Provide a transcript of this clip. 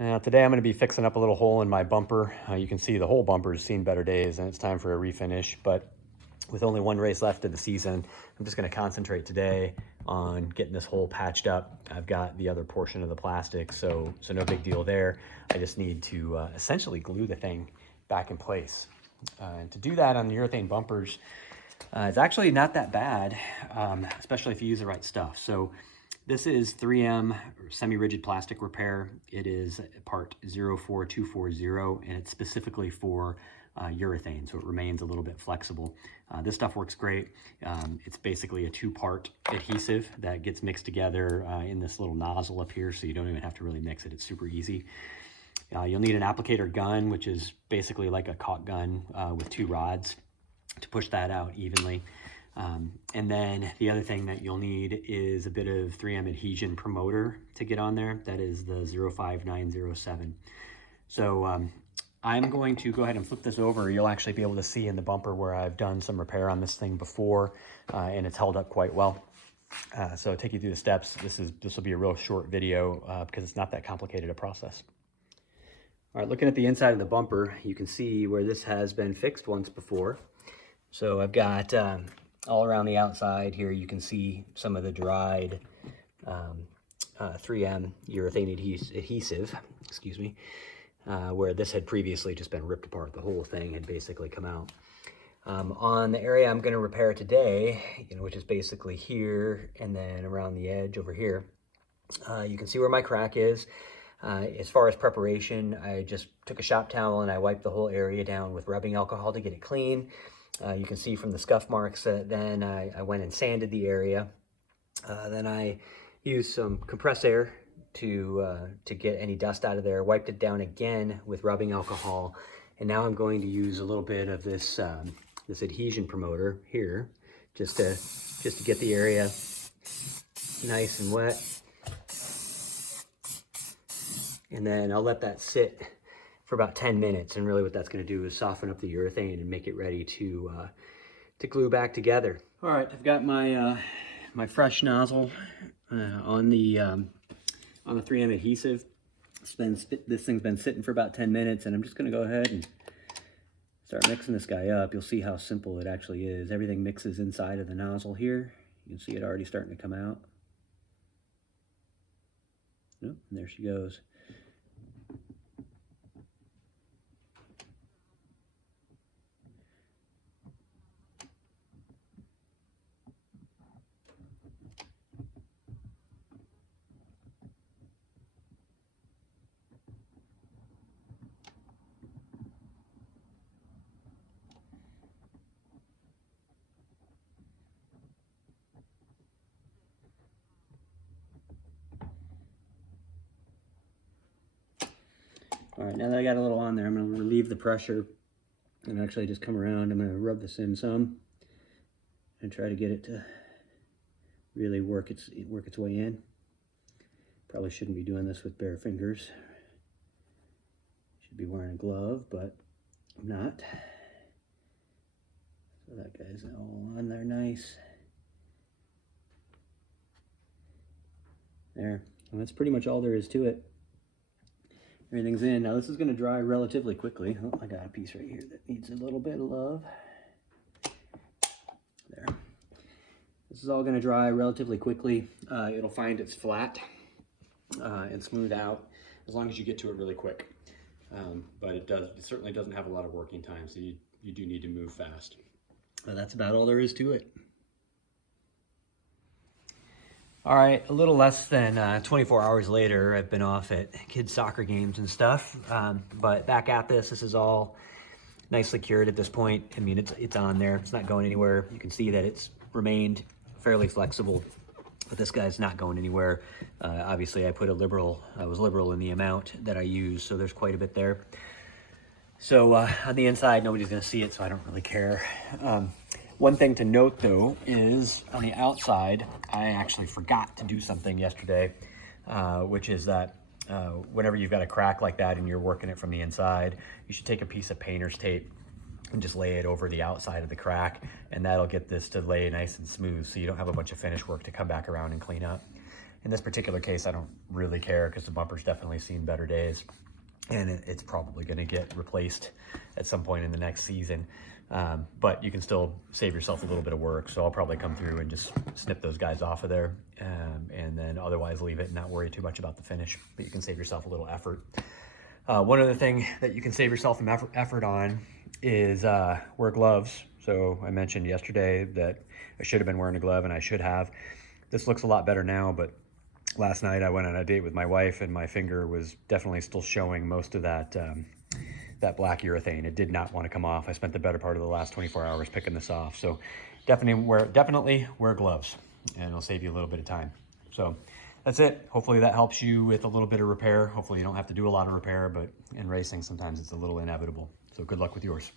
Now today I'm going to be fixing up a little hole in my bumper. You can see the whole bumper's seen better days and it's time for a refinish, but with only one race left of the season, I'm just going to concentrate today on getting this hole patched up. I've got the other portion of the plastic, so no big deal there. I just need to essentially glue the thing back in place. And to do that on the urethane bumpers, it's actually not that bad, especially if you use the right stuff. So this is 3M semi-rigid plastic repair. It is part 04240, and it's specifically for urethane, so it remains a little bit flexible. This stuff works great. It's basically a two-part adhesive that gets mixed together in this little nozzle up here, so you don't even have to really mix it. It's super easy. You'll need an applicator gun, which is basically like a caulk gun with two rods to push that out evenly. And then the other thing that you'll need is a bit of 3M adhesion promoter to get on there. That is the 05907. So I'm going to go ahead and flip this over. You'll actually be able to see in the bumper where I've done some repair on this thing before, and it's held up quite well. So I'll take you through the steps. This will be a real short video because it's not that complicated a process. All right, looking at the inside of the bumper, you can see where this has been fixed once before. So I've got all around the outside here, you can see some of the dried 3M urethane adhesive, excuse me, where this had previously just been ripped apart. The whole thing had basically come out. On the area I'm going to repair today, which is basically here and then around the edge over here, you can see where my crack is. As far as preparation, I just took a shop towel and I wiped the whole area down with rubbing alcohol to get it clean. You can see from the scuff marks that then I went and sanded the area. Then I used some compressed air to get any dust out of there, wiped it down again with rubbing alcohol. And now I'm going to use a little bit of this, this adhesion promoter here, just to get the area nice and wet. And then I'll let that sit for about 10 minutes. And really what that's going to do is soften up the urethane and make it ready to glue back together. All right, I've got my my fresh nozzle on the 3M adhesive. This thing's been sitting for about 10 minutes, and I'm just going to go ahead and start mixing this guy up. You'll see how simple it actually is. Everything mixes inside of the nozzle here. You can see it already starting to come out. Nope, and there she goes. All right, now that I got a little on there, I'm going to relieve the pressure and actually just come around. I'm going to rub this in some and try to get it to really work its way in. Probably shouldn't be doing this with bare fingers. Should be wearing a glove, but I'm not. So that guy's all on there nice. There, and that's pretty much all there is to it. Everything's in. Now this is going to dry relatively quickly. Oh, I got a piece right here that needs a little bit of love. There. This is all going to dry relatively quickly. It'll find its flat and smooth out as long as you get to it really quick. But it certainly doesn't have a lot of working time, so you do need to move fast. That's about all there is to it. All right, a little less than 24 hours later, I've been off at kids' soccer games and stuff, but back at this. This is all nicely cured at this point. I mean, it's on there. It's not going anywhere. You can see that it's remained fairly flexible, but this guy's not going anywhere. Obviously, I was liberal in the amount that I use, so there's quite a bit there. So on the inside, nobody's going to see it, so I don't really care. One thing to note, though, is on the outside, I actually forgot to do something yesterday, which is that whenever you've got a crack like that and you're working it from the inside, you should take a piece of painter's tape and just lay it over the outside of the crack, and that'll get this to lay nice and smooth so you don't have a bunch of finish work to come back around and clean up. In this particular case, I don't really care because the bumper's definitely seen better days, and it's probably going to get replaced at some point in the next season. But you can still save yourself a little bit of work. So I'll probably come through and just snip those guys off of there, and then otherwise leave it and not worry too much about the finish, but you can save yourself a little effort. One other thing that you can save yourself some effort on is wear gloves. So I mentioned yesterday that I should have been wearing a glove, and I should have. This looks a lot better now, but last night I went on a date with my wife, and my finger was definitely still showing most of that that black urethane. It did not want to come off. I spent the better part of the last 24 hours picking this off. So definitely wear gloves, and it'll save you a little bit of time. So that's it. Hopefully that helps you with a little bit of repair. Hopefully you don't have to do a lot of repair, but in racing sometimes it's a little inevitable. So good luck with yours.